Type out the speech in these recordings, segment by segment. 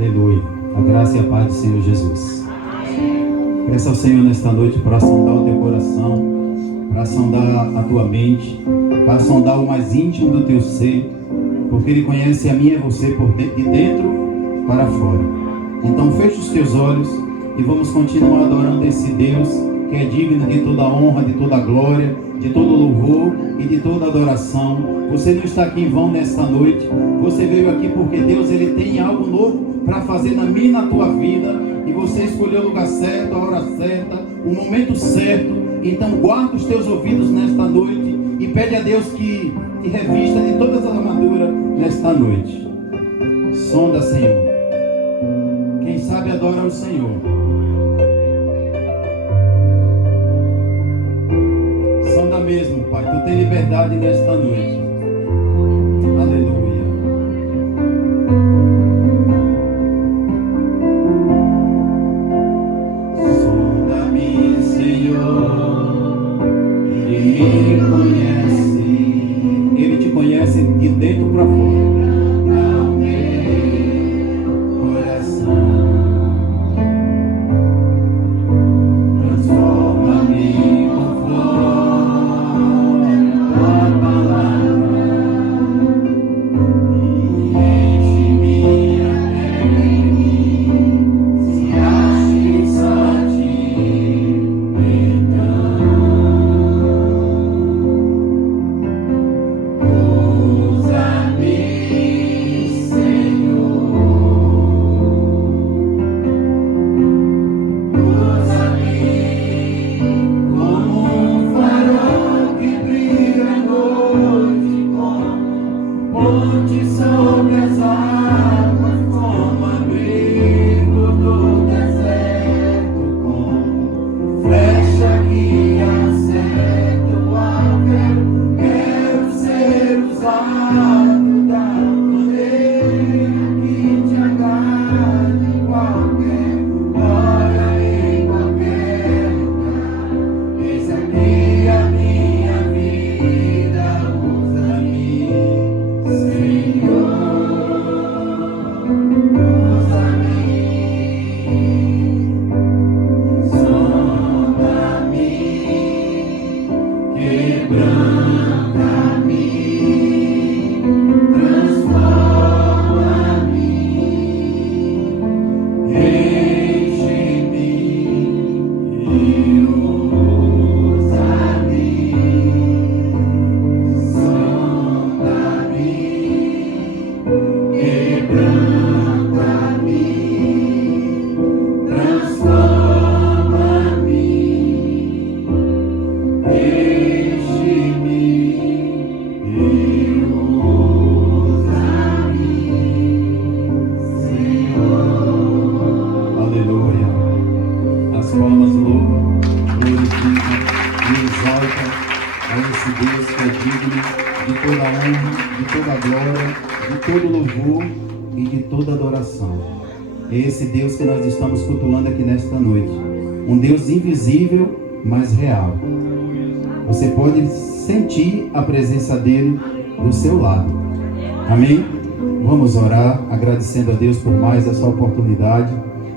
Aleluia. A graça e a paz do Senhor Jesus. Peça ao Senhor nesta noite para sondar o teu coração, para sondar a tua mente, para sondar o mais íntimo do teu ser, porque Ele conhece a mim e a você de dentro para fora. Então feche os teus olhos e vamos continuar adorando esse Deus que é digno de toda honra, de toda glória, de todo louvor e de toda adoração. Você não está aqui em vão nesta noite. Você veio aqui porque Deus ele tem algo novo para fazer na minha e na tua vida. E você escolheu o lugar certo, a hora certa, o momento certo. Então guarda os teus ouvidos nesta noite e pede a Deus que te revista de todas as armaduras nesta noite. Sonda, Senhor. Quem sabe adora o Senhor. Sonda mesmo, Pai. Tu tem liberdade nesta noite. Aleluia. Sonda-me, Senhor. Ele me conhece. Ele te conhece de dentro para fora. Esse Deus que nós estamos cultuando aqui nesta noite, um Deus invisível, mas real. Você pode sentir a presença dele do seu lado. Amém? Vamos orar, agradecendo a Deus por mais essa oportunidade,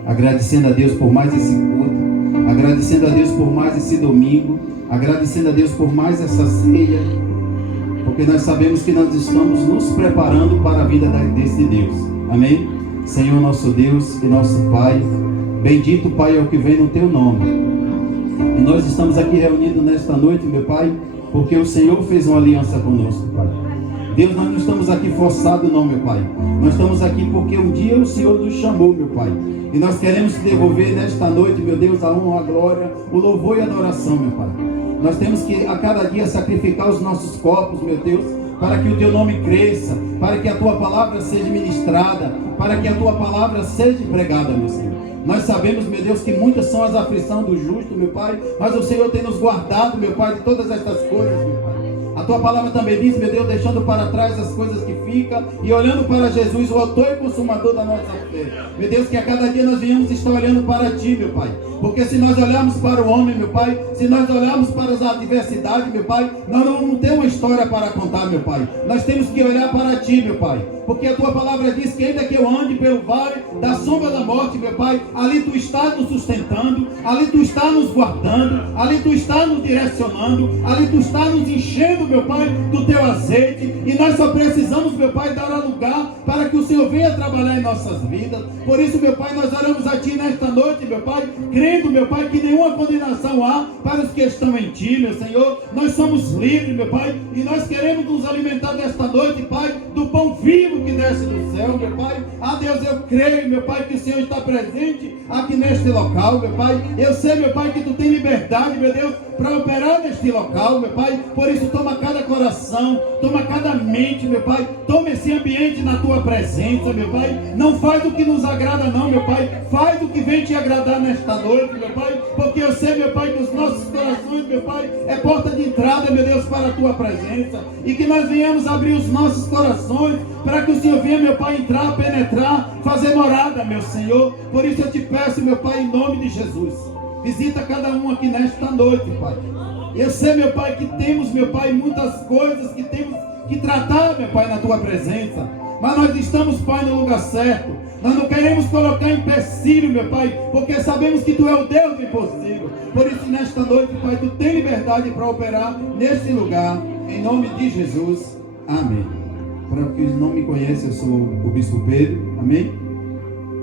agradecendo a Deus por mais esse culto, agradecendo a Deus por mais esse domingo, agradecendo a Deus por mais essa ceia, porque nós sabemos que nós estamos nos preparando para a vida desse Deus. Amém? Senhor nosso Deus e nosso Pai, bendito Pai é o que vem no Teu nome. E nós estamos aqui reunidos nesta noite, meu Pai, porque o Senhor fez uma aliança conosco, Pai. Deus, nós não estamos aqui forçados não, meu Pai. Nós estamos aqui porque um dia o Senhor nos chamou, meu Pai. E nós queremos te devolver nesta noite, meu Deus, a honra, a glória, o louvor e a adoração, meu Pai. Nós temos que a cada dia sacrificar os nossos corpos, meu Deus, para que o Teu nome cresça, para que a Tua palavra seja ministrada, para que a Tua palavra seja pregada, meu Senhor. Nós sabemos, meu Deus, que muitas são as aflições do justo, meu Pai, mas o Senhor tem nos guardado, meu Pai, de todas estas coisas, meu Pai. A Tua palavra também diz, meu Deus, deixando para trás as coisas que ficam e olhando para Jesus, o autor e consumador da nossa fé. Meu Deus, que a cada dia nós venhamos estar olhando para Ti, meu Pai. Porque se nós olharmos para o homem, meu Pai, se nós olharmos para as adversidades, meu Pai, nós não temos uma história para contar, meu Pai. Nós temos que olhar para Ti, meu Pai. porque a tua palavra diz que ainda que eu ande pelo vale da sombra da morte, meu Pai, ali tu estás nos sustentando, ali tu estás nos guardando, ali tu estás nos direcionando, ali tu estás nos enchendo, meu Pai, do teu azeite, e nós só precisamos, meu Pai, dar lugar para que o Senhor venha trabalhar em nossas vidas. Por isso, meu Pai, nós oramos a Ti nesta noite, meu Pai, crendo, meu Pai, que nenhuma condenação há para os que estão em Ti, meu Senhor. Nós somos livres, meu Pai, e nós queremos nos alimentar nesta noite, Pai, do pão vivo que desce do céu, meu Pai. Ah, Deus, eu creio, meu Pai, que o Senhor está presente aqui neste local, meu Pai. Eu sei, meu Pai, que Tu tem liberdade, meu Deus, para operar neste local, meu Pai. Por isso, toma cada coração, toma cada mente, meu Pai. Toma esse ambiente na Tua presença, meu Pai. Não faz o que nos agrada, não, meu Pai. Faz o que vem Te agradar nesta noite, meu Pai. Porque eu sei, meu Pai, que os nossos corações, meu Pai, é porta de entrada, meu Deus, para a Tua presença. E que nós venhamos abrir os nossos corações para que o Senhor venha, meu Pai, entrar, penetrar, fazer morada, meu Senhor. Por isso eu Te peço, meu Pai, em nome de Jesus, visita cada um aqui nesta noite, Pai. Eu sei, meu Pai, que temos, meu Pai, muitas coisas que temos que tratar, meu Pai, na Tua presença. Mas nós estamos, Pai, no lugar certo. Nós não queremos colocar empecilho, meu Pai, porque sabemos que Tu é o Deus do impossível. Por isso, nesta noite, Pai, Tu tem liberdade para operar neste lugar, em nome de Jesus. Amém. Para os que não me conhecem, eu sou o Bispo Pedro. Amém?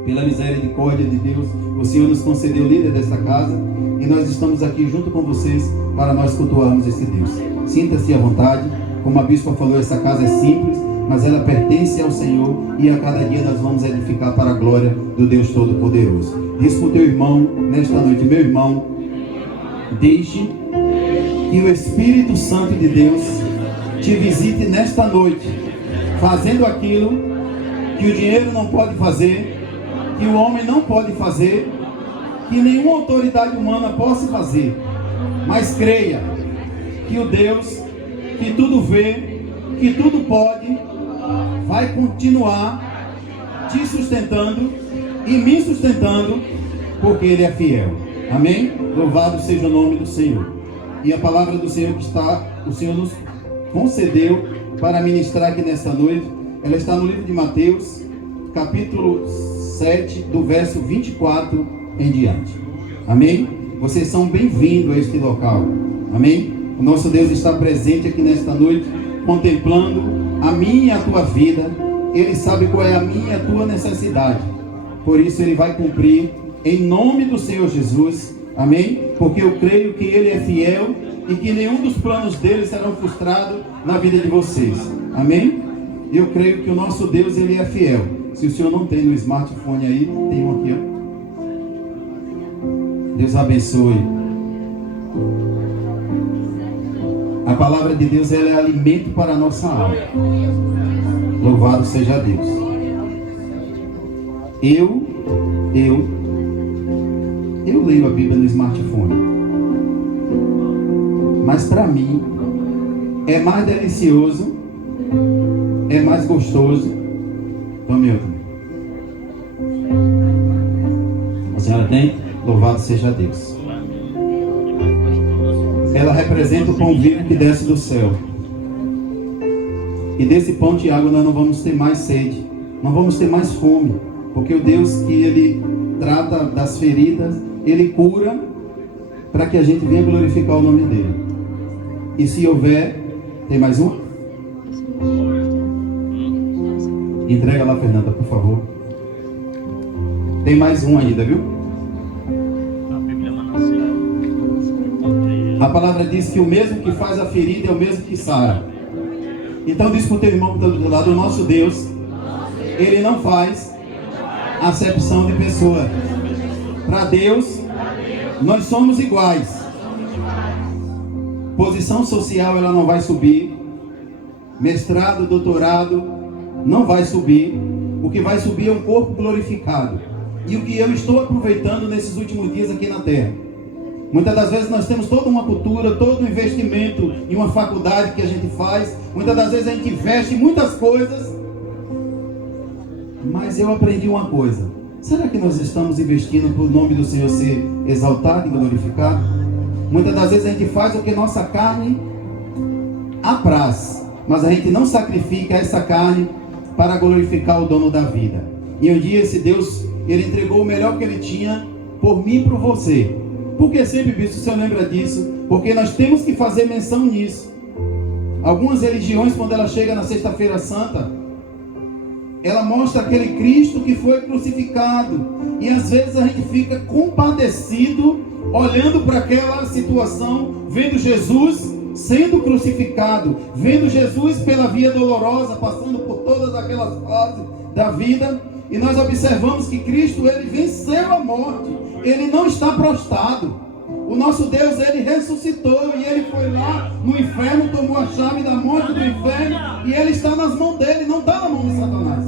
Pela misericórdia de Deus, o Senhor nos concedeu líder desta casa, e nós estamos aqui junto com vocês para nós cultuarmos esse Deus. Sinta-se à vontade. Como a bispa falou, essa casa é simples, mas ela pertence ao Senhor, e a cada dia nós vamos edificar para a glória do Deus Todo-Poderoso. Diz para o teu irmão nesta noite: meu irmão, deixe que o Espírito Santo de Deus te visite nesta noite, fazendo aquilo que o dinheiro não pode fazer, que o homem não pode fazer, que nenhuma autoridade humana possa fazer. Mas creia que o Deus que tudo vê, que tudo pode, vai continuar te sustentando e me sustentando, porque Ele é fiel. Amém? Louvado seja o nome do Senhor. E a palavra do Senhor que o Senhor nos concedeu para ministrar aqui nesta noite, ela está no livro de Mateus, capítulo 7, do verso 24 em diante. Amém? Vocês são bem-vindos a este local. Amém? O nosso Deus está presente aqui nesta noite, contemplando a minha e a tua vida. Ele sabe qual é a minha e a tua necessidade. Por isso Ele vai cumprir em nome do Senhor Jesus. Amém? Porque eu creio que Ele é fiel e que nenhum dos planos dele serão frustrados na vida de vocês. Amém? Eu creio que o nosso Deus, Ele é fiel. Se o senhor não tem no smartphone aí, tem um aqui, ó. Deus abençoe. A palavra de Deus, ela é alimento para a nossa alma. Louvado seja Deus. Eu leio a Bíblia no smartphone, mas para mim é mais delicioso, é mais gostoso. Tome outro. A senhora tem? Louvado seja Deus. Ela representa o pão vivo que desce do céu. E desse pão de água nós não vamos ter mais sede, não vamos ter mais fome, porque o Deus que Ele trata das feridas, Ele cura, para que a gente venha glorificar o nome dEle. E se houver, tem mais um? Entrega lá, Fernanda, por favor. Tem mais um ainda, viu? A palavra diz que o mesmo que faz a ferida é o mesmo que sara. Então diz para o teu irmão que está do lado: o nosso Deus, Ele não faz acepção de pessoa. Para Deus, nós somos iguais. Posição social, ela não vai subir. Mestrado, doutorado, não vai subir. O que vai subir é um corpo glorificado. E o que eu estou aproveitando nesses últimos dias aqui na terra. Muitas das vezes nós temos toda uma cultura, todo um investimento em uma faculdade que a gente faz. Muitas das vezes a gente investe em muitas coisas. Mas eu aprendi uma coisa: será que nós estamos investindo para o nome do Senhor ser exaltado e glorificado? Muitas das vezes a gente faz o que nossa carne apraz, mas a gente não sacrifica essa carne para glorificar o dono da vida. E um dia esse Deus, ele entregou o melhor que ele tinha por mim e por você. Por que sempre, bispo, o senhor lembra disso? Porque nós temos que fazer menção nisso. Algumas religiões, quando ela chega na Sexta-feira Santa, ela mostra aquele Cristo que foi crucificado. E às vezes a gente fica compadecido, olhando para aquela situação, vendo Jesus sendo crucificado, vendo Jesus pela via dolorosa, passando por todas aquelas fases da vida. E nós observamos que Cristo, ele venceu a morte. Ele não está prostrado. O nosso Deus, ele ressuscitou e ele foi lá no inferno, tomou a chave da morte do inferno e ele está nas mãos dele, não está na mão de Satanás.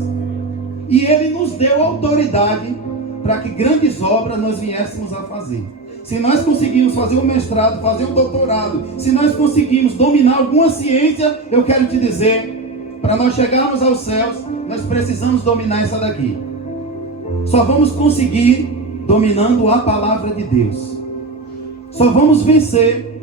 E ele nos deu autoridade para que grandes obras nós viéssemos a fazer. Se nós conseguimos fazer um mestrado, fazer um doutorado, se nós conseguimos dominar alguma ciência, eu quero te dizer, para nós chegarmos aos céus, nós precisamos dominar essa daqui. Só vamos conseguir dominando a palavra de Deus. Só vamos vencer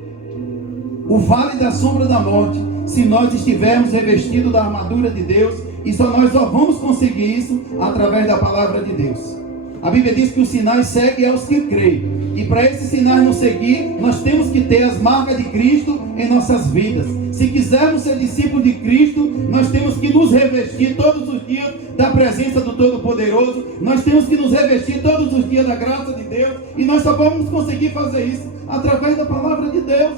o vale da sombra da morte se nós estivermos revestidos da armadura de Deus. E nós só vamos conseguir isso através da palavra de Deus. A Bíblia diz que os sinais seguem aos que creem. E para esses sinais nos seguir, nós temos que ter as marcas de Cristo em nossas vidas. Se quisermos ser discípulos de Cristo, nós temos que nos revestir todos os dias da presença do Todo-Poderoso. Nós temos que nos revestir todos os dias da graça de Deus. E nós só vamos conseguir fazer isso através da palavra de Deus.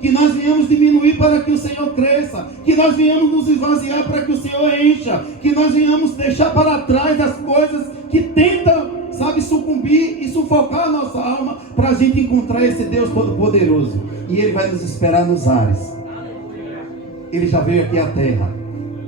Que nós venhamos diminuir para que o Senhor cresça. Que nós venhamos nos esvaziar para que o Senhor encha. Que nós venhamos deixar para trás as coisas que tentam, sucumbir e sufocar a nossa alma, para a gente encontrar esse Deus Todo-Poderoso. E Ele vai nos esperar nos ares. Ele já veio aqui à terra,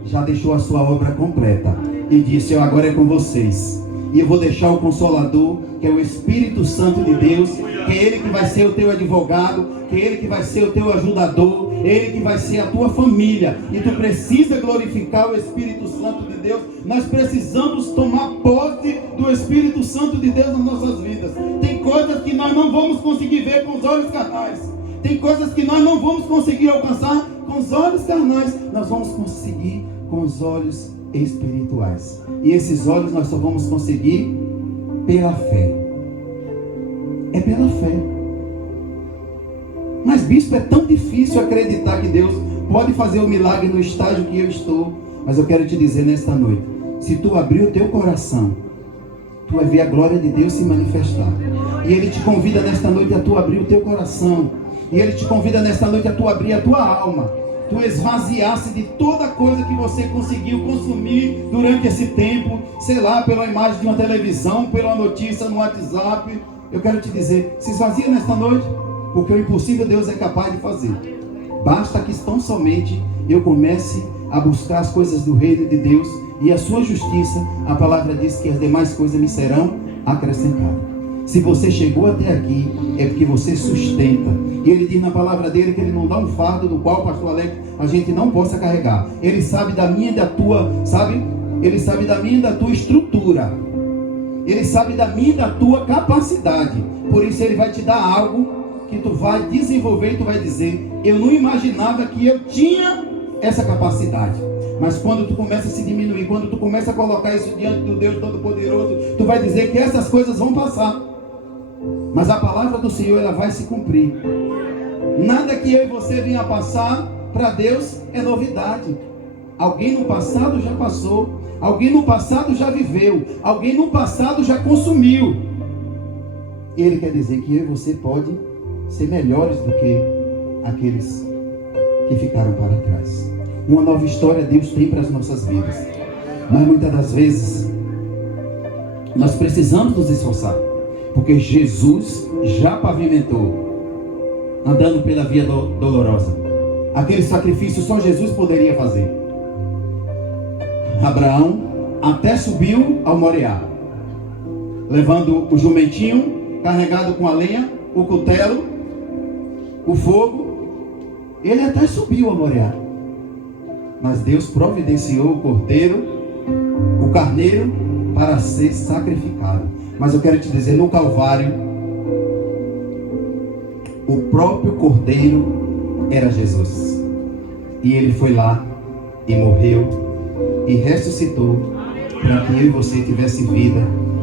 já deixou a sua obra completa e disse: agora é com vocês. E eu vou deixar o Consolador, que é o Espírito Santo de Deus, que é Ele que vai ser o teu advogado, que é Ele que vai ser o teu ajudador, é Ele que vai ser a tua família. E tu precisa glorificar o Espírito Santo de Deus. Nós precisamos tomar posse do Espírito Santo de Deus nas nossas vidas. Tem coisas que nós não vamos conseguir ver com os olhos carnais. Tem coisas que nós não vamos conseguir alcançar com os olhos carnais. Nós vamos conseguir com os olhos espirituais. E esses olhos nós só vamos conseguir pela fé. É pela fé. Mas, bispo, é tão difícil acreditar que Deus pode fazer o milagre no estágio que eu estou. Mas eu quero te dizer nesta noite, se tu abrir o teu coração, tu vai ver a glória de Deus se manifestar. E Ele te convida nesta noite a tu abrir o teu coração. E Ele te convida nesta noite a tu abrir a tua alma. Tu esvaziasse de toda coisa que você conseguiu consumir durante esse tempo, sei lá, pela imagem de uma televisão, pela notícia no WhatsApp. Eu quero te dizer, se esvazia nesta noite, porque o impossível Deus é capaz de fazer. Basta que tão somente eu comece a buscar as coisas do reino de Deus e a sua justiça. A palavra diz que as demais coisas me serão acrescentadas. Se você chegou até aqui, é porque você sustenta. E Ele diz na palavra dele que Ele não dá um fardo do qual, pastor Alex, a gente não possa carregar. Ele sabe da minha e da tua, Ele sabe da minha e da tua estrutura. Ele sabe da minha e da tua capacidade. Por isso Ele vai te dar algo que tu vai desenvolver e tu vai dizer: eu não imaginava que eu tinha essa capacidade. Mas quando tu começa a se diminuir, quando tu começa a colocar isso diante do Deus Todo-Poderoso, tu vai dizer que essas coisas vão passar. Mas a palavra do Senhor, ela vai se cumprir. Nada que eu e você venha a passar, para Deus é novidade. Alguém no passado já passou. Alguém no passado já viveu. Alguém no passado já consumiu. Ele quer dizer que eu e você pode ser melhores do que aqueles que ficaram para trás. Uma nova história Deus tem para as nossas vidas. Mas muitas das vezes nós precisamos nos esforçar, porque Jesus já pavimentou, andando pela via dolorosa. Aquele sacrifício só Jesus poderia fazer. Abraão até subiu ao Moriá, levando o jumentinho carregado com a lenha, o cutelo, o fogo. Ele até subiu ao Moriá. Mas Deus providenciou o cordeiro, o carneiro, para ser sacrificado. Mas eu quero te dizer, no Calvário, o próprio cordeiro era Jesus. E Ele foi lá e morreu e ressuscitou para que eu e você tivesse vida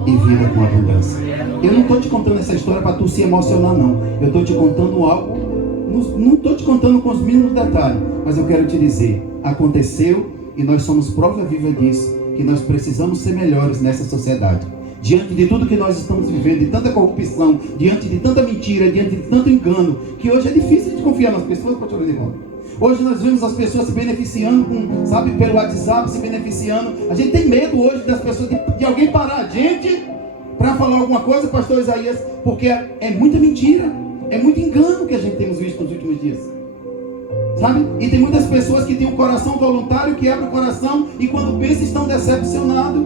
e vida com abundância. Eu não estou te contando essa história para tu se emocionar, não. Eu estou te contando algo, não estou te contando com os mínimos detalhes, mas eu quero te dizer, aconteceu e nós somos prova viva disso, que nós precisamos ser melhores nessa sociedade. Diante de tudo que nós estamos vivendo, de tanta corrupção, diante de tanta mentira, diante de tanto engano, que hoje é difícil de confiar nas pessoas, pastor Edivaldo. Hoje nós vemos as pessoas se beneficiando, pelo WhatsApp, se beneficiando. A gente tem medo hoje das pessoas, de alguém parar a gente para falar alguma coisa, pastor Isaías, porque é muita mentira, é muito engano que a gente temos visto nos últimos dias. Sabe? E tem muitas pessoas que têm um coração voluntário, que abrem o coração e quando pensam estão decepcionados.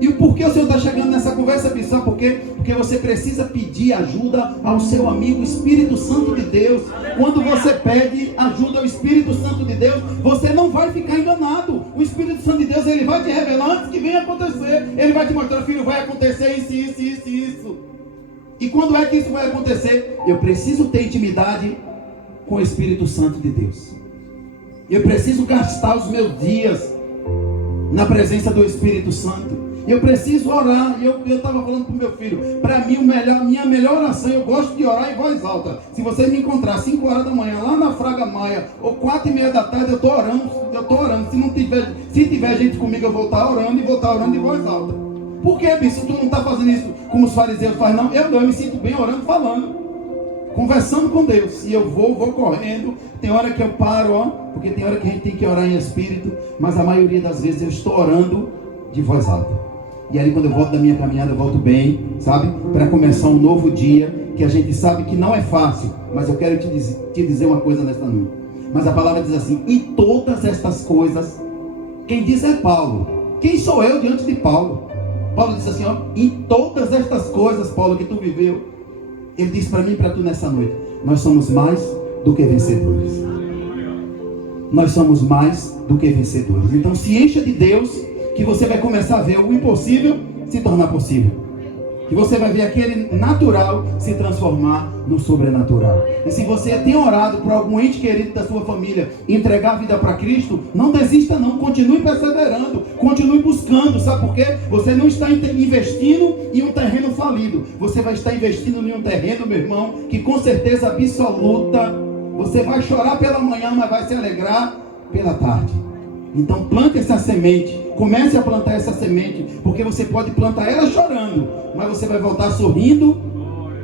E o porquê o Senhor está chegando nessa conversa, sabe por quê? Porque você precisa pedir ajuda ao seu amigo Espírito Santo de Deus. Quando você pede ajuda ao Espírito Santo de Deus, você não vai ficar enganado. O Espírito Santo de Deus, ele vai te revelar antes que venha acontecer. Ele vai te mostrar, filho, vai acontecer isso. E quando é que isso vai acontecer? Eu preciso ter intimidade com o Espírito Santo de Deus. Eu preciso gastar os meus dias na presença do Espírito Santo. Eu preciso orar. Eu estava falando para o meu filho, para mim minha melhor oração, eu gosto de orar em voz alta. Se você me encontrar 5 horas da manhã lá na Fraga Maia, ou 4:30 da tarde, eu estou orando. Se tiver gente comigo, eu vou estar orando e vou estar orando em voz alta. Por que, bicho? Tu não está fazendo isso como os fariseus fazem, não? Eu me sinto bem orando, falando, conversando com Deus. E eu vou correndo. Tem hora que eu paro, porque tem hora que a gente tem que orar em espírito, mas a maioria das vezes eu estou orando de voz alta. E aí quando eu volto da minha caminhada, eu volto bem, sabe? Para começar um novo dia, que a gente sabe que não é fácil, mas eu quero te dizer uma coisa nesta noite. Mas a palavra diz assim, e todas estas coisas, quem diz é Paulo. Quem sou eu diante de Paulo? Paulo diz assim, em todas estas coisas, Paulo, que tu viveu, ele diz para mim e para tu nessa noite, nós somos mais do que vencedores. Nós somos mais do que vencedores. Então se encha de Deus, que você vai começar a ver o impossível se tornar possível. Que você vai ver aquele natural se transformar no sobrenatural. E se você tem orado por algum ente querido da sua família entregar a vida para Cristo, não desista não, continue perseverando, continue buscando. Sabe por quê? Você não está investindo em um terreno falido. Você vai estar investindo em um terreno, meu irmão, que com certeza absoluta, você vai chorar pela manhã, mas vai se alegrar pela tarde. Então plante essa semente, comece a plantar essa semente, porque você pode plantar ela chorando, mas você vai voltar sorrindo,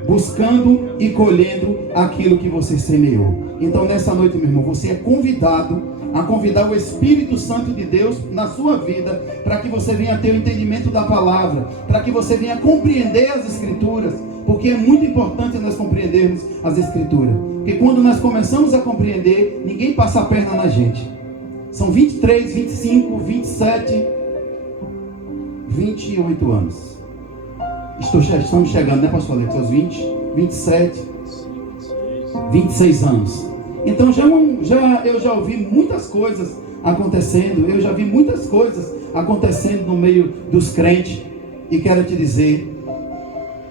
buscando e colhendo aquilo que você semeou. Então nessa noite, meu irmão, você é convidado a convidar o Espírito Santo de Deus na sua vida, para que você venha ter o entendimento da palavra, para que você venha compreender as Escrituras, porque é muito importante nós compreendermos as Escrituras, porque quando nós começamos a compreender, ninguém passa a perna na gente. São 23, 25, 27, 28 anos. Estamos chegando, né, pastor Alex? Aos 20, 27, 26 anos. Então eu já ouvi muitas coisas acontecendo. Eu já vi muitas coisas acontecendo no meio dos crentes. E quero te dizer,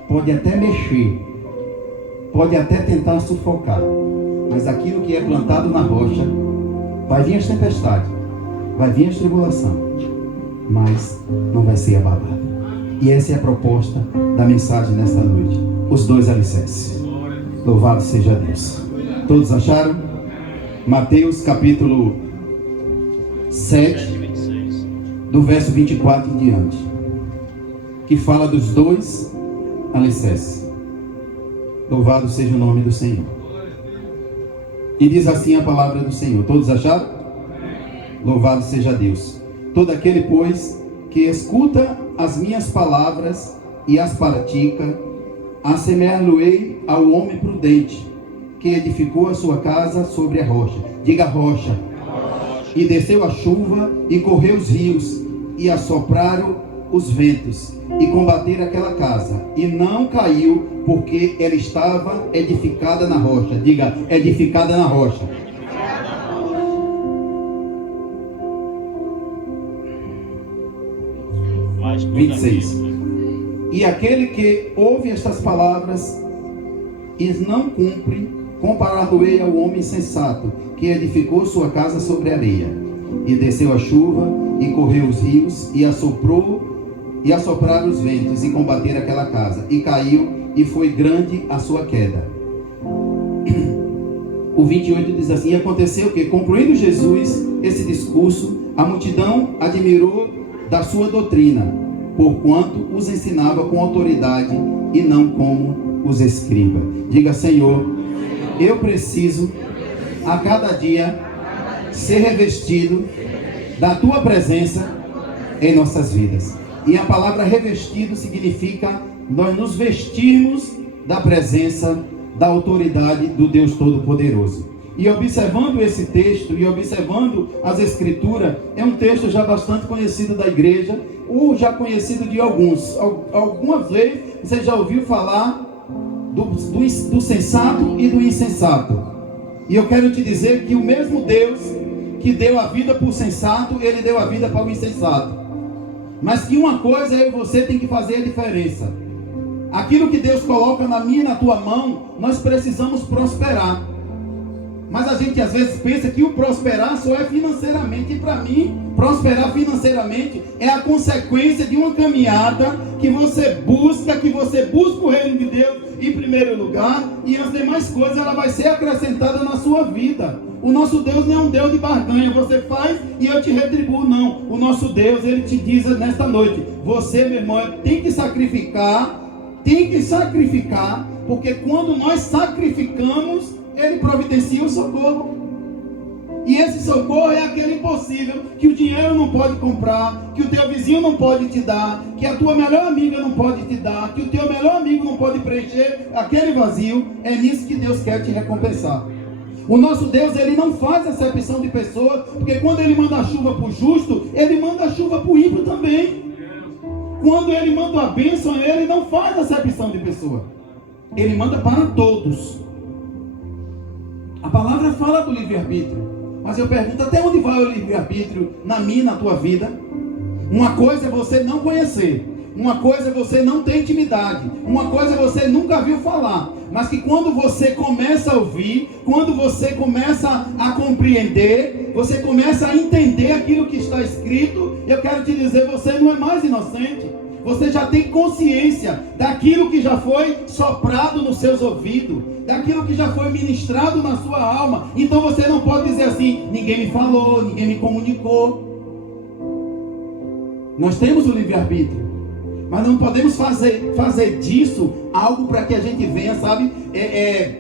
pode até mexer, pode até tentar sufocar, mas aquilo que é plantado na rocha, vai vir as tempestades, vai vir as tribulações, mas não vai ser abalado. E essa é a proposta da mensagem nesta noite. Os 2 alicerces. Louvado seja Deus. Todos acharam? Mateus capítulo 7, do verso 24 em diante, que fala dos 2 alicerces. Louvado seja o nome do Senhor. E diz assim a palavra do Senhor. Todos acharam? Louvado seja Deus. Todo aquele, pois, que escuta as minhas palavras e as pratica, assemelhar-lo-ei ao homem prudente, que edificou a sua casa sobre a rocha. Diga rocha. E desceu a chuva, e correu os rios, e assopraram os ventos, e combateram aquela casa, e não caiu, porque ela estava edificada na rocha. Diga, edificada na rocha. 26. E aquele que ouve estas palavras e não cumpre, compará-lo-ei ao homem sensato, que edificou sua casa sobre a areia. E desceu a chuva, e correu os rios, e assopraram os ventos, e combateram aquela casa. E caiu, e foi grande a sua queda. O 28 diz assim: e aconteceu que, concluindo Jesus esse discurso, a multidão admirou da sua doutrina, porquanto os ensinava com autoridade e não como os escribas. Diga: Senhor, eu preciso a cada dia ser revestido da tua presença em nossas vidas. E a palavra revestido significa nós nos vestirmos da presença, da autoridade do Deus Todo-Poderoso. E observando esse texto, e observando as Escrituras, é um texto já bastante conhecido da igreja, ou já conhecido de alguns. Algumas vezes você já ouviu falar do sensato e do insensato. E eu quero te dizer que o mesmo Deus que deu a vida para o sensato, Ele deu a vida para o insensato. Mas que uma coisa eu e você tem que fazer a diferença. Aquilo que Deus coloca na minha e na tua mão, nós precisamos prosperar. Mas a gente às vezes pensa que o prosperar só é financeiramente. E para mim, prosperar financeiramente é a consequência de uma caminhada que você busca o reino de Deus em primeiro lugar. E as demais coisas ela vai ser acrescentada na sua vida. O nosso Deus não é um Deus de barganha. Você faz e eu te retribuo, não. O nosso Deus, Ele te diz nesta noite: você, meu irmão, tem que sacrificar. Porque quando nós sacrificamos, Ele providencia o socorro. E esse socorro é aquele impossível que o dinheiro não pode comprar, que o teu vizinho não pode te dar, que a tua melhor amiga não pode te dar, que o teu melhor amigo não pode preencher aquele vazio. É nisso que Deus quer te recompensar. O nosso Deus, Ele não faz acepção de pessoas, porque quando Ele manda a chuva para o justo, Ele manda a chuva para o ímpio também. Quando Ele manda a bênção, Ele não faz acepção de pessoa. Ele manda para todos. A palavra fala do livre-arbítrio. Mas eu pergunto, até onde vai o livre-arbítrio na minha e na tua vida? Uma coisa é você não conhecer. Uma coisa é você não ter intimidade. Uma coisa é você nunca viu falar. Mas que quando você começa a ouvir, quando você começa a compreender, você começa a entender aquilo que está escrito, eu quero te dizer, você não é mais inocente. Você já tem consciência daquilo que já foi soprado nos seus ouvidos, daquilo que já foi ministrado na sua alma. Então você não pode dizer assim: ninguém me falou, ninguém me comunicou. Nós temos o livre-arbítrio, mas não podemos fazer disso algo para que a gente venha, sabe,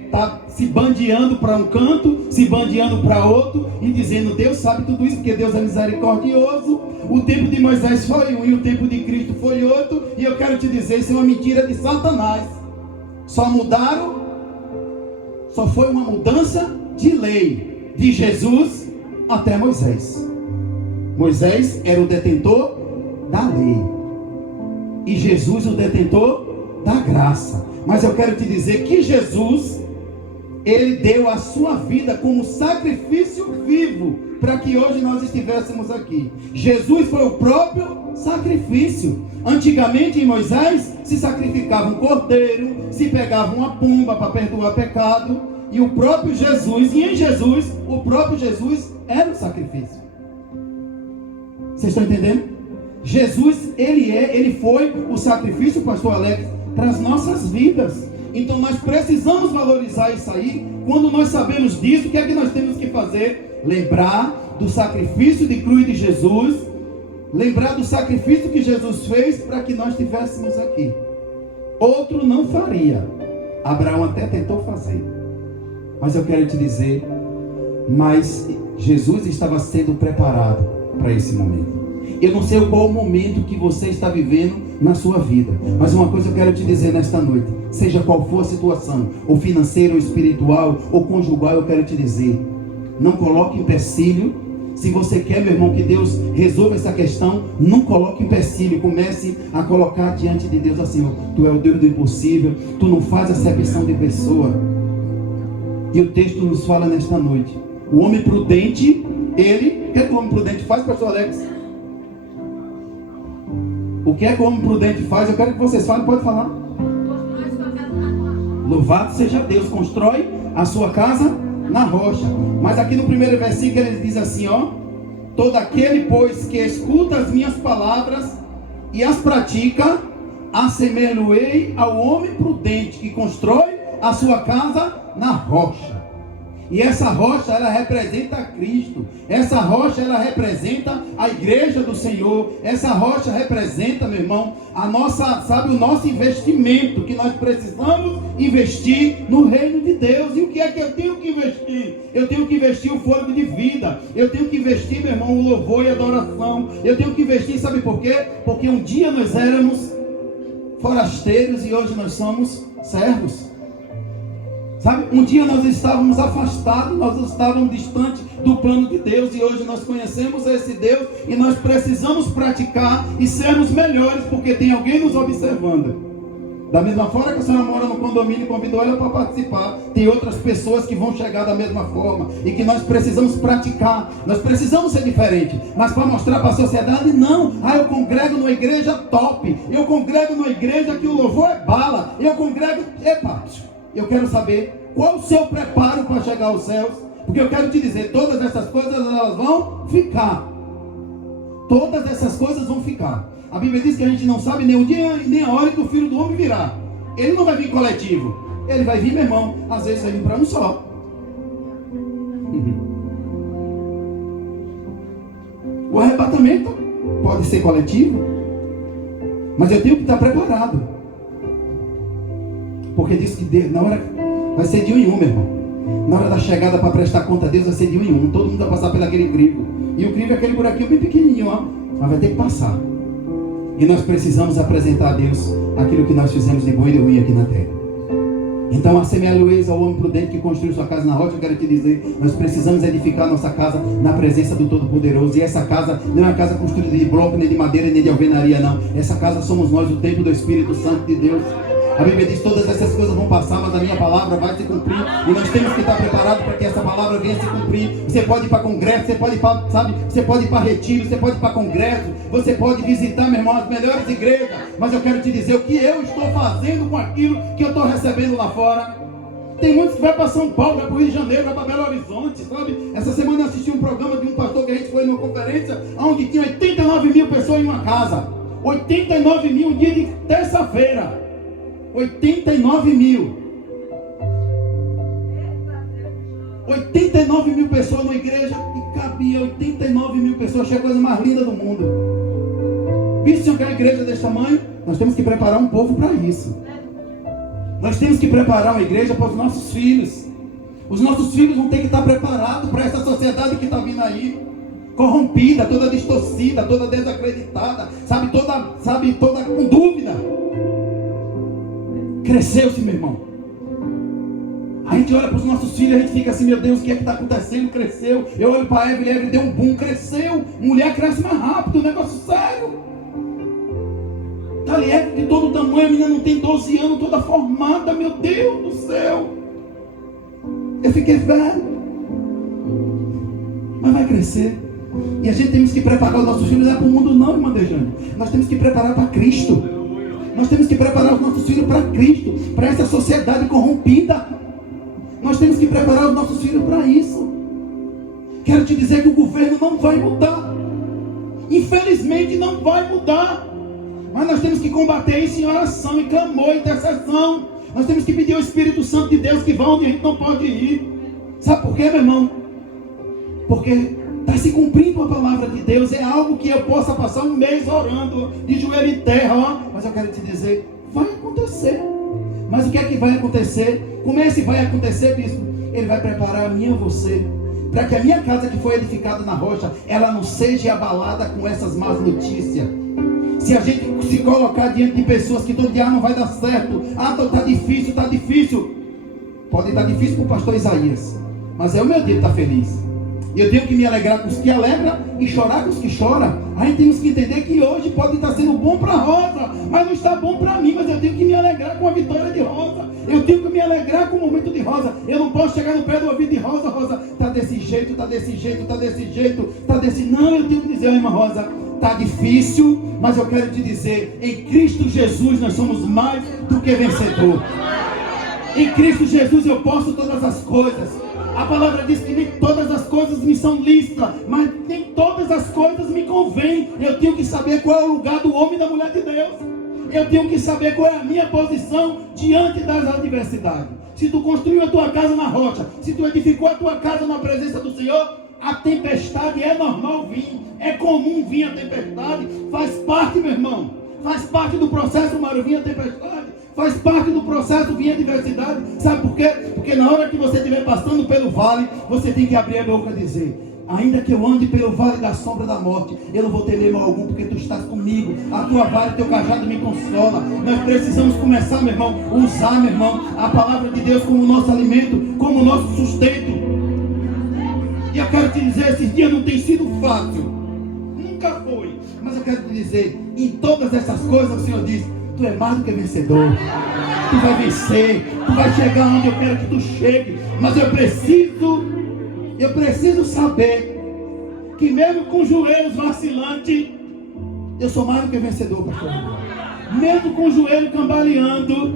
tá se bandeando para um canto, se bandeando para outro e dizendo: Deus sabe tudo isso porque Deus é misericordioso. O tempo de Moisés foi um e o tempo de Cristo foi outro. E eu quero te dizer, isso é uma mentira de Satanás. Só foi uma mudança de lei, de Jesus até Moisés. Moisés era o detentor da lei e Jesus o detentor da graça. Mas eu quero te dizer que Jesus, Ele deu a sua vida como sacrifício vivo para que hoje nós estivéssemos aqui. Jesus foi o próprio sacrifício. Antigamente em Moisés se sacrificava um cordeiro, se pegava uma pomba para perdoar pecado, e o próprio Jesus, e em Jesus, o próprio Jesus era o sacrifício. Vocês estão entendendo? Jesus, Ele foi o sacrifício, pastor Alex, para as nossas vidas. Então nós precisamos valorizar isso aí. Quando nós sabemos disso, o que é que nós temos que fazer? Lembrar do sacrifício de cruz de Jesus. Lembrar do sacrifício que Jesus fez para que nós estivéssemos aqui. Outro não faria. Abraão até tentou fazer. Mas eu quero te dizer, mas Jesus estava sendo preparado para esse momento. Eu não sei qual o momento que você está vivendo na sua vida, mas uma coisa eu quero te dizer nesta noite: seja qual for a situação, ou financeira, ou espiritual, ou conjugal, eu quero te dizer, não coloque empecilho. Se você quer, meu irmão, que Deus resolva essa questão, não coloque empecilho. Comece a colocar diante de Deus assim: ó, tu é o Deus do impossível, tu não faz acepção de pessoa. E o texto nos fala nesta noite: o homem prudente, o que é que o homem prudente faz, pastor Alex? O que é que o homem prudente faz? Eu quero que vocês falem, pode falar. Louvado seja Deus, constrói a sua casa na rocha. Mas aqui no primeiro versículo ele diz assim, ó: Todo aquele, pois, que escuta as minhas palavras e as pratica, assemelho-ei ao homem prudente que constrói a sua casa na rocha. E essa rocha, ela representa Cristo. Essa rocha, ela representa a igreja do Senhor. Essa rocha representa, meu irmão, a nossa, sabe, o nosso investimento, que nós precisamos investir no reino de Deus. E o que é que eu tenho que investir? Eu tenho que investir o fôlego de vida. Eu tenho que investir, meu irmão, o louvor e a adoração. Eu tenho que investir, sabe por quê? Porque um dia nós éramos forasteiros e hoje nós somos servos. Sabe, um dia nós estávamos afastados, nós estávamos distantes do plano de Deus, e hoje nós conhecemos esse Deus, e nós precisamos praticar e sermos melhores, porque tem alguém nos observando. Da mesma forma que a senhora mora no condomínio e convidou ela para participar, tem outras pessoas que vão chegar da mesma forma, e que nós precisamos praticar, nós precisamos ser diferentes, mas para mostrar para a sociedade, não, eu congrego numa igreja top, eu congrego numa igreja que o louvor é bala, eu congrego, eu quero saber qual o seu preparo para chegar aos céus. Porque eu quero te dizer, todas essas coisas elas vão ficar. Todas essas coisas vão ficar. A Bíblia diz que a gente não sabe nem o dia nem a hora que o Filho do Homem virá. Ele não vai vir coletivo. Ele vai vir, meu irmão, às vezes vai vir para um só. O arrebatamento pode ser coletivo, mas eu tenho que estar preparado. Porque diz que Deus, na hora, vai ser de um em um, meu irmão. Na hora da chegada para prestar conta a Deus, vai ser de um em um. Todo mundo vai passar por aquele crivo. E o crivo é aquele buraquinho bem pequenininho, ó. Mas vai ter que passar. E nós precisamos apresentar a Deus aquilo que nós fizemos de bom e de ruim aqui na terra. Então, assemelho-eis ao homem prudente que construiu sua casa na rocha. Eu quero te dizer, nós precisamos edificar nossa casa na presença do Todo-Poderoso. E essa casa não é uma casa construída de bloco, nem de madeira, nem de alvenaria, não. Essa casa somos nós, o templo do Espírito Santo de Deus. A Bíblia diz que todas essas coisas vão passar, mas a minha palavra vai se cumprir. E nós temos que estar preparados para que essa palavra venha se cumprir. Você pode ir para congresso, você pode ir para, sabe, você pode ir para retiro, você pode ir para congresso, você pode visitar, meu irmão, as melhores igrejas. Mas eu quero te dizer o que eu estou fazendo com aquilo que eu estou recebendo lá fora. Tem muitos que vai para São Paulo, vai para o Rio de Janeiro, vai para Belo Horizonte, sabe? Essa semana eu assisti um programa de um pastor que a gente foi numa conferência, onde tinha 89 mil pessoas em uma casa. 89 mil um dia de terça-feira. 89 mil. 89 mil pessoas numa igreja e cabia 89 mil pessoas. Achei a coisa mais linda do mundo. Isso, se quer uma igreja desse tamanho, nós temos que preparar um povo para isso. Nós temos que preparar uma igreja para os nossos filhos. Os nossos filhos vão ter que estar preparados para essa sociedade que está vindo aí, corrompida, toda distorcida, toda desacreditada, toda com dúvida. Cresceu-se, meu irmão. A gente olha para os nossos filhos, a gente fica assim, meu Deus, o que é que está acontecendo? Cresceu. Eu olho para a Evelyn deu um boom, cresceu. Mulher cresce mais rápido, um negócio sério. A Evelyn de todo tamanho, a menina não tem 12 anos, toda formada, meu Deus do céu. Eu fiquei velho. Mas vai crescer. E a gente temos que preparar os nossos filhos, não é para o mundo não, irmã Dejane. Nós temos que preparar para Cristo. Nós temos que preparar os nossos filhos para Cristo, para essa sociedade corrompida. Nós temos que preparar os nossos filhos para isso. Quero te dizer que o governo não vai mudar. Infelizmente não vai mudar. Mas nós temos que combater isso em oração, em clamor, em intercessão. Nós temos que pedir ao Espírito Santo de Deus que vá onde a gente não pode ir. Sabe por quê, meu irmão? Porque está se cumprindo a palavra de Deus. É algo que eu possa passar um mês orando, de joelho em terra, ó. Mas eu quero te dizer, vai acontecer. Mas o que é que vai acontecer? Como é que vai acontecer, bispo? Ele vai preparar a mim e você, para que a minha casa que foi edificada na rocha, ela não seja abalada com essas más notícias. Se a gente se colocar diante de pessoas que todo dia não vai dar certo, está difícil. Pode estar difícil para o pastor Isaías, mas é o meu dia de estar feliz. E eu tenho que me alegrar com os que alegram e chorar com os que choram. Aí temos que entender que hoje pode estar sendo bom para Rosa, mas não está bom para mim. Mas eu tenho que me alegrar com a vitória de Rosa. Eu tenho que me alegrar com o momento de Rosa. Eu não posso chegar no pé do ouvido de Rosa. Rosa, está desse jeito. Não, eu tenho que dizer, irmã Rosa, está difícil, mas eu quero te dizer, em Cristo Jesus nós somos mais do que vencedor. Em Cristo Jesus eu posso todas as coisas. A palavra diz que nem todas as coisas me são lícitas, mas nem todas as coisas me convêm. Eu tenho que saber qual é o lugar do homem e da mulher de Deus. Eu tenho que saber qual é a minha posição diante das adversidades. Se tu construiu a tua casa na rocha, se tu edificou a tua casa na presença do Senhor, a tempestade é normal vir, é comum vir a tempestade, faz parte, meu irmão, faz parte do processo, Mário, vir a tempestade, faz parte do processo vir a adversidade. Sabe por quê? Porque na hora que você estiver passando pelo vale, você tem que abrir a boca e dizer: ainda que eu ande pelo vale da sombra da morte, eu não vou temer mal algum, porque tu estás comigo. A tua vara e teu cajado me consola. Nós precisamos começar, meu irmão, usar, meu irmão, a palavra de Deus como nosso alimento, como nosso sustento. E eu quero te dizer, esses dias não tem sido fácil, nunca foi, mas eu quero te dizer, em todas essas coisas o Senhor diz: tu é mais do que vencedor, tu vai vencer, tu vai chegar onde eu quero que tu chegue. Mas eu preciso saber que mesmo com joelhos vacilantes, eu sou mais do que vencedor, pastor. Mesmo com o joelho cambaleando,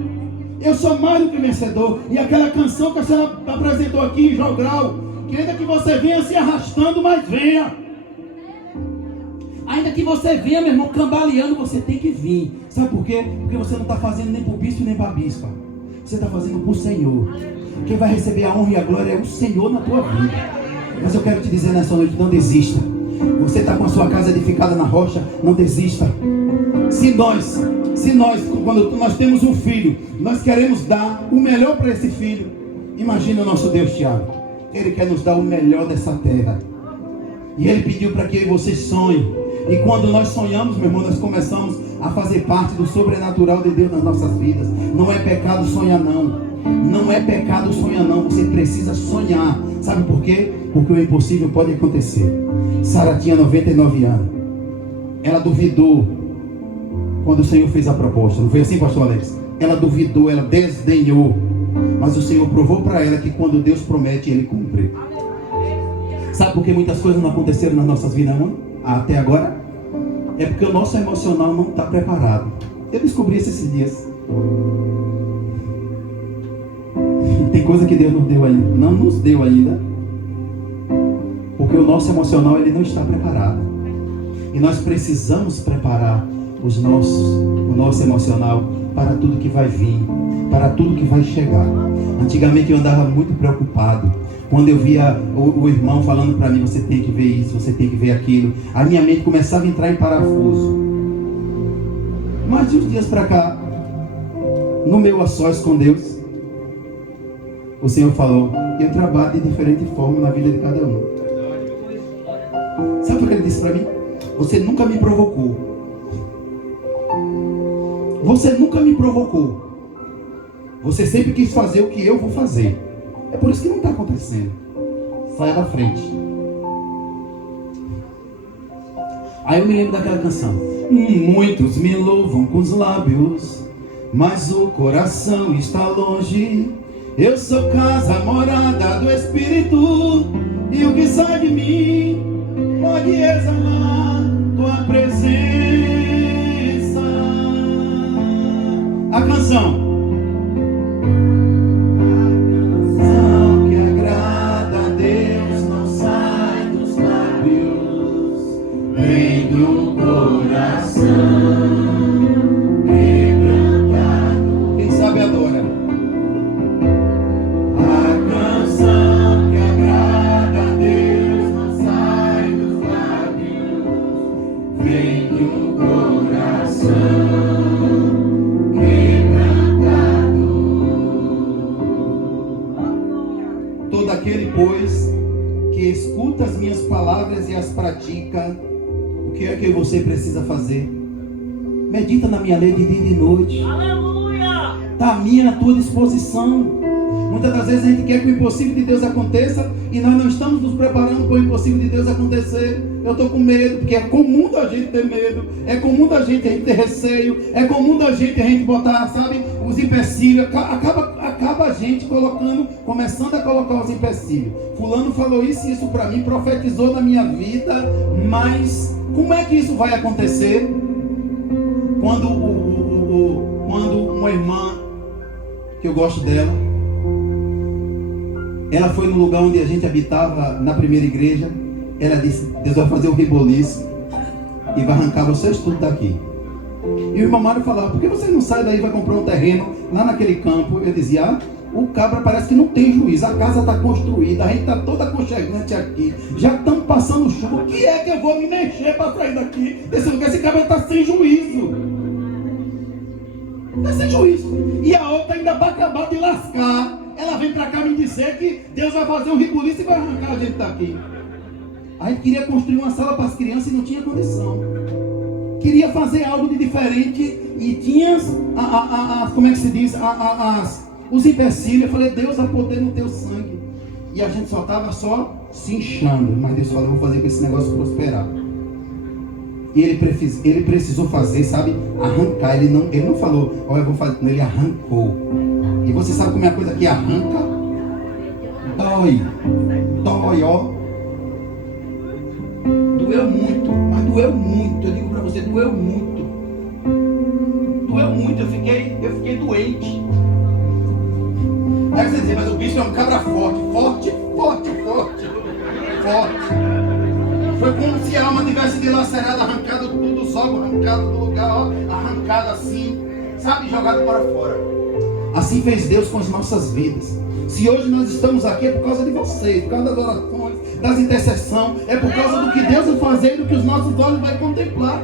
eu sou mais do que vencedor. E aquela canção que a senhora apresentou aqui em Jogral, que ainda que você venha se arrastando, mas venha. Ainda que você venha, meu irmão, cambaleando, você tem que vir. Sabe por quê? Porque você não está fazendo nem para o bispo nem para a bispa. Você está fazendo para o Senhor. Quem vai receber a honra e a glória é o Senhor na tua vida. Mas eu quero te dizer nessa noite: não desista. Você está com a sua casa edificada na rocha, não desista. Se nós, quando nós temos um filho, nós queremos dar o melhor para esse filho, imagina o nosso Deus, Tiago. Ele quer nos dar o melhor dessa terra. E Ele pediu para que eu e você sonhem. E quando nós sonhamos, meu irmão, nós começamos a fazer parte do sobrenatural de Deus nas nossas vidas. Não é pecado sonhar, não. Não é pecado sonhar, não. Você precisa sonhar. Sabe por quê? Porque o impossível pode acontecer. Sara tinha 99 anos. Ela duvidou quando o Senhor fez a proposta. Não foi assim, pastor Alex? Ela duvidou, ela desdenhou. Mas o Senhor provou para ela que quando Deus promete, Ele cumpre. Sabe por que muitas coisas não aconteceram nas nossas vidas, não? Até agora? É porque o nosso emocional não está preparado. Eu descobri isso esses dias. Tem coisa que Deus não nos deu ainda, porque o nosso emocional ele não está preparado. E nós precisamos preparar o nosso emocional para tudo que vai vir, para tudo que vai chegar. Antigamente eu andava muito preocupado. Quando eu via o irmão falando para mim: você tem que ver isso, você tem que ver aquilo, a minha mente começava a entrar em parafuso. Mas de uns dias para cá, no meu a sós com Deus, o Senhor falou: eu trabalho de diferente forma na vida de cada um. Sabe o que Ele disse para mim? Você nunca me provocou. Você nunca me provocou. Você sempre quis fazer o que eu vou fazer. É por isso que não está acontecendo. Saia da frente. Aí eu me lembro daquela canção: muitos me louvam com os lábios, mas o coração está longe. Eu sou casa, morada do Espírito, e o que sai de mim pode exalar tua presença. A canção que agrada a Deus não sai dos lábios, vem do coração quebrantado. Quem sabe adora. Todo aquele, pois, que escuta as minhas palavras e as pratica, o que é que você precisa fazer? Medita na minha lei de dia e de noite. Aleluia! Está a minha, à tua disposição. Muitas das vezes a gente quer que o impossível de Deus aconteça e nós não estamos nos preparando para o impossível de Deus acontecer. Eu estou com medo, porque é comum da gente ter medo, é comum da gente ter receio, é comum da gente botar, sabe, os empecilhos. Acaba a gente começando a colocar os empecilhos. Fulano falou isso e isso para mim, profetizou na minha vida, mas como é que isso vai acontecer? Quando uma irmã, que eu gosto dela, Ela foi no lugar onde a gente habitava na primeira igreja. Ela disse: Deus vai fazer um reboliço e vai arrancar vocês tudo daqui. E o irmão Mário falava: por que você não sai daí e vai comprar um terreno lá naquele campo? Eu dizia: ah, o cabra parece que não tem juízo. A casa está construída, a gente está toda aconchegante aqui, já estamos passando chuva. O que é que eu vou me mexer para sair daqui desse lugar? Esse cabra está sem juízo. Está sem juízo. E a outra ainda vai acabar de lascar. Ela vem para cá me dizer que Deus vai fazer um rebuliço e vai arrancar a gente daqui. A gente queria construir uma sala para as crianças e não tinha condição. Queria fazer algo de diferente e tinha como é que se diz? Os empecilhos. Eu falei: Deus, há poder no teu sangue. E a gente só estava se inchando. Mas Deus falou: eu vou fazer com esse negócio prosperar. E ele precisou fazer, sabe? Arrancar. Ele não falou: olha, eu vou fazer. Ele arrancou. E você sabe como é a coisa que arranca? Dói, ó. Doeu muito, mas doeu muito. Eu digo para você: doeu muito. Doeu muito, eu fiquei doente. Aí você diz: mas o bicho é um cabra forte. Foi como se a alma tivesse dilacerado, arrancado tudo, só arrancado do lugar, ó, arrancado assim, sabe, jogado para fora. Assim fez Deus com as nossas vidas. Se hoje nós estamos aqui, é por causa de vocês, por causa das orações, das intercessões, é por causa do que Deus vai fazer e do que os nossos olhos vão contemplar.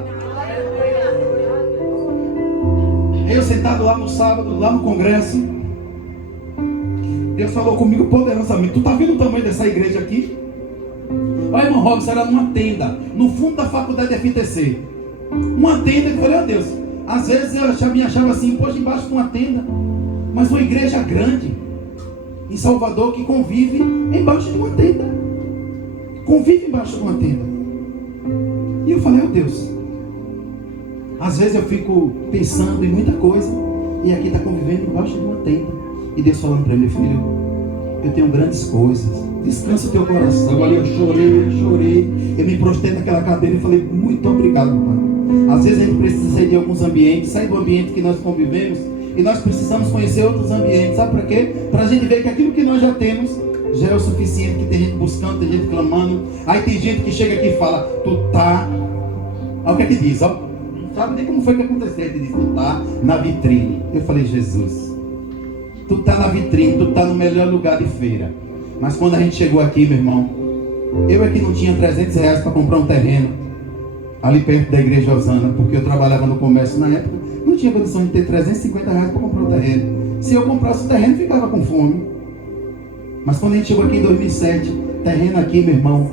Eu sentado lá no sábado, lá no congresso, Deus falou comigo poderosamente: tu está vendo o tamanho dessa igreja aqui? Olha, irmão Robson, era numa tenda, no fundo da faculdade de FTC. Uma tenda que eu falei: ó Deus, às vezes eu me achava assim, poxa, embaixo de uma tenda. Mas uma igreja grande em Salvador que convive embaixo de uma tenda. Convive embaixo de uma tenda. E eu falei: ó Deus, às vezes eu fico pensando em muita coisa e aqui está convivendo embaixo de uma tenda. E Deus falando para mim: filho, eu tenho grandes coisas, descansa o teu coração. Olha, eu chorei, eu me prostei naquela cadeira e falei: muito obrigado, Pai. Às vezes a gente precisa sair de alguns ambientes, sair do ambiente que nós convivemos, e nós precisamos conhecer outros ambientes. Sabe para quê? Para a gente ver que aquilo que nós já temos já é o suficiente. Que tem gente buscando, tem gente clamando. Aí tem gente que chega aqui e fala: tu tá... Olha o que é que diz, ó. Não sabe nem como foi que aconteceu. Ele diz: tu tá na vitrine. Eu falei: Jesus, tu tá na vitrine, tu tá no melhor lugar de feira. Mas quando a gente chegou aqui, meu irmão, eu aqui não tinha 300 reais para comprar um terreno ali perto da igreja Osana, porque eu trabalhava no comércio na época. Não tinha condição de ter 350 reais para comprar um terreno. Se eu comprasse o terreno, ficava com fome. Mas quando a gente chegou aqui em 2007, terreno aqui, meu irmão,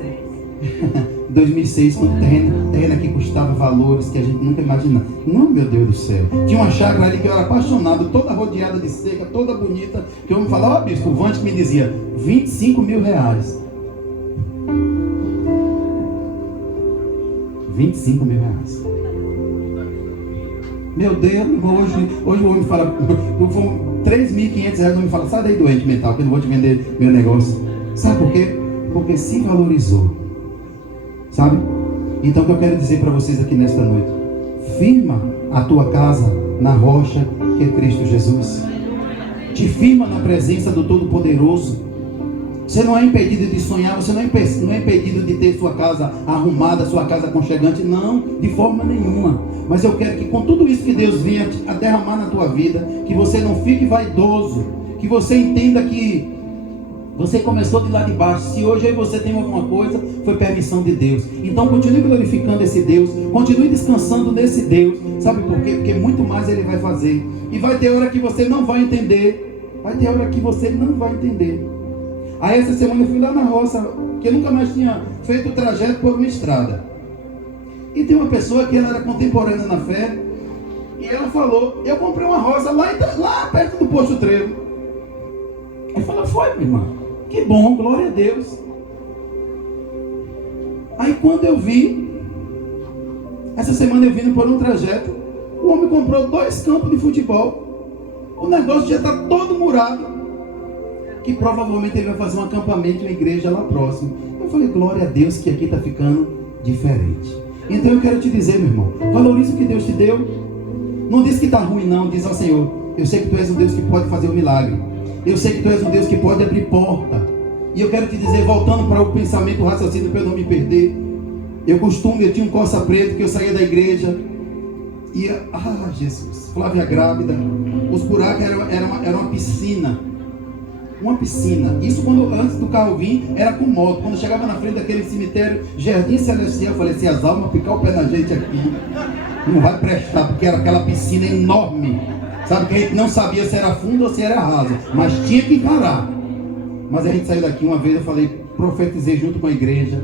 2006, quando terreno aqui custava valores que a gente nunca imaginava. Não, meu Deus do céu. Tinha uma chácara ali que eu era apaixonado, toda rodeada de seca, toda bonita, que eu me falava: ó bispo, o Vante me dizia: 25 mil reais. 25 mil reais. Meu Deus, hoje o homem fala, 3.500 reais, o homem fala: sai daí, doente mental, que eu não vou te vender meu negócio. Sabe por quê? Porque se valorizou. Sabe? Então o que eu quero dizer para vocês aqui nesta noite: firma a tua casa na rocha que é Cristo Jesus. Te firma na presença do Todo-Poderoso. Você não é impedido de sonhar, você não é impedido de ter sua casa arrumada, sua casa aconchegante, não, de forma nenhuma. Mas eu quero que com tudo isso que Deus venha a derramar na tua vida, que você não fique vaidoso, que você entenda que você começou de lá de baixo. Se hoje aí você tem alguma coisa, foi permissão de Deus. Então continue glorificando esse Deus, continue descansando nesse Deus. Sabe por quê? Porque muito mais Ele vai fazer. E vai ter hora que você não vai entender. Vai ter hora que você não vai entender. Aí essa semana eu fui lá na roça, que eu nunca mais tinha feito o trajeto por uma estrada. E tem uma pessoa que ela era contemporânea na fé, e ela falou: eu comprei uma roça lá perto do Posto Trevo. Eu falei: foi, minha irmã, que bom, glória a Deus. Aí quando eu vi, essa semana eu vindo por um trajeto, o homem comprou 2 campos de futebol. O negócio já está todo murado, que provavelmente ele vai fazer um acampamento, uma igreja lá próximo. Eu falei: glória a Deus que aqui está ficando diferente. Então eu quero te dizer, meu irmão, valorize o que Deus te deu. Não diz que está ruim não, diz ao Senhor: eu sei que Tu és um Deus que pode fazer um milagre. Eu sei que Tu és um Deus que pode abrir porta. E eu quero te dizer, voltando para o pensamento, o raciocínio, para eu não me perder. Eu tinha um Corsa preto que eu saía da igreja. Ia, Jesus, Flávia grávida. Os buracos era uma piscina. Uma piscina. Isso quando antes do carro vir, era com moto. Quando chegava na frente daquele cemitério, Jardim Celestial, eu falei, se as almas picar o pé na gente aqui, não vai prestar, porque era aquela piscina enorme. Sabe que a gente não sabia se era fundo ou se era raso, mas tinha que encarar. Mas a gente saiu daqui uma vez, eu falei, profetizei junto com a igreja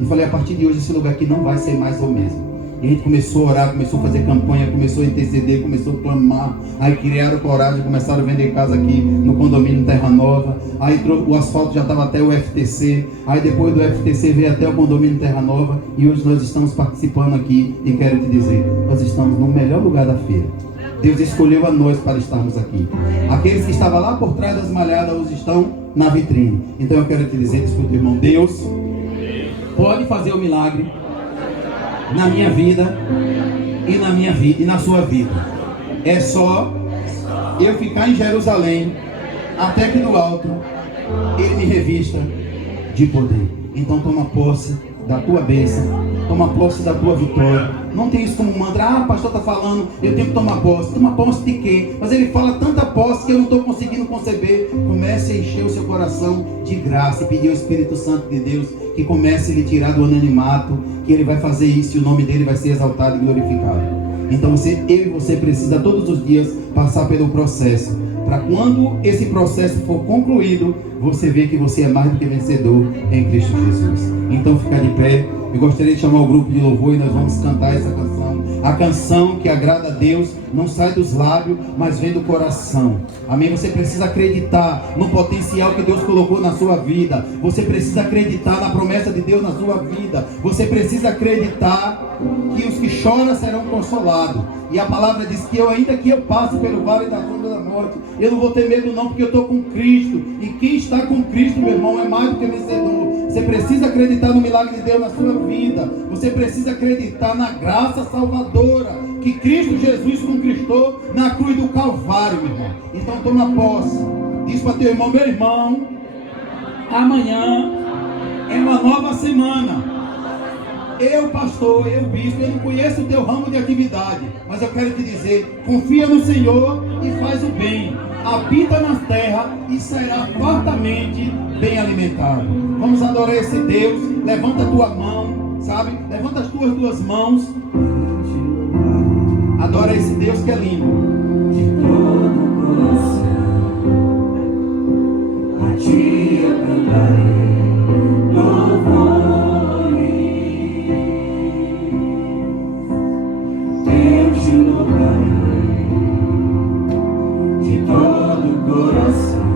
e falei, a partir de hoje esse lugar aqui não vai ser mais o mesmo. E a gente começou a orar, começou a fazer campanha, começou a interceder, começou a clamar. Aí criaram coragem, começaram a vender casa aqui no condomínio Terra Nova. Aí o asfalto já estava até o FTC. Aí depois do FTC veio até o condomínio Terra Nova. E hoje nós estamos participando aqui. E quero te dizer, nós estamos no melhor lugar da feira. Deus escolheu a nós para estarmos aqui. Aqueles que estavam lá por trás das malhadas hoje estão na vitrine. Então eu quero te dizer, escuta, irmão, Deus pode fazer o milagre na minha vida e na minha vida e na sua vida. É só eu ficar em Jerusalém até que do alto Ele me revista de poder. Então toma posse da tua bênção, toma posse da tua vitória. Não tem isso como um mantra, o pastor está falando, eu tenho que tomar posse. Toma posse de quê? Mas ele fala tanta posse que eu não estou conseguindo conceber. Comece a encher o seu coração de graça e pedir ao Espírito Santo de Deus que comece a lhe tirar do anonimato, que ele vai fazer isso e o nome dele vai ser exaltado e glorificado. Então eu e você precisa todos os dias passar pelo processo, para quando esse processo for concluído, você ver que você é mais do que vencedor em Cristo Jesus. Então fica de pé. Eu gostaria de chamar o grupo de louvor e nós vamos cantar essa canção. A canção que agrada a Deus não sai dos lábios, mas vem do coração. Amém? Você precisa acreditar no potencial que Deus colocou na sua vida. Você precisa acreditar na promessa de Deus na sua vida. Você precisa acreditar que os que choram serão consolados. E a palavra diz que ainda que eu passe pelo vale da sombra da morte, eu não vou ter medo não, porque eu estou com Cristo. E quem está com Cristo, meu irmão, é mais do que vencedor. Você precisa acreditar no milagre de Deus na sua vida. Você precisa acreditar na graça salvadora que Cristo Jesus conquistou na cruz do Calvário, meu irmão. Então toma posse. Diz para teu irmão, meu irmão, amanhã é uma nova semana. Eu, pastor, eu, bispo, eu não conheço o teu ramo de atividade, mas eu quero te dizer, confia no Senhor e faz o bem. Habita na terra e será fartamente bem alimentado. Vamos adorar esse Deus. Levanta a tua mão, sabe? Levanta as tuas duas mãos. Adora esse Deus que é lindo. De todo o coração, a ti eu cantarei louvores. Eu te louvarei de todo o coração.